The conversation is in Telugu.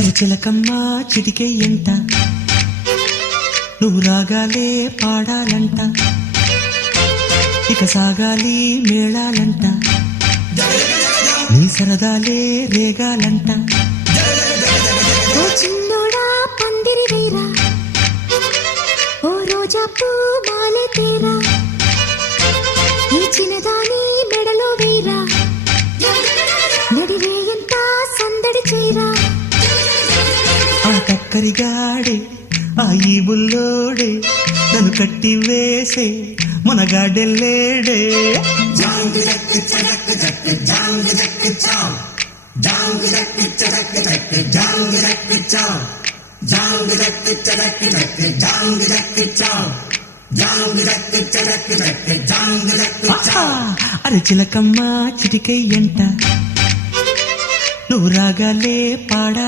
అరచిలకమ్మ చిటికే ఎంత నువ్వు రాగాలే పాడాలంట ఇక సాగాలి మేళాలంట నీ సరదాలే రేగాలంట ఓ చిన్నోడా పందిరి వేరా ఓ రోజా పూ మాలే తేరా ఈ చిన్నదాని మెడలో వేరా నడిరే ఎంత సందడి చేరా ఆ కక్కరిగాడే ఆ ఈ బుల్లోడే నన్ను కట్టి వేసే మునగాడెల్లేడే అరచిలకమ్మ చిటికై ఎంట నువ్వు రాగాలే పాడా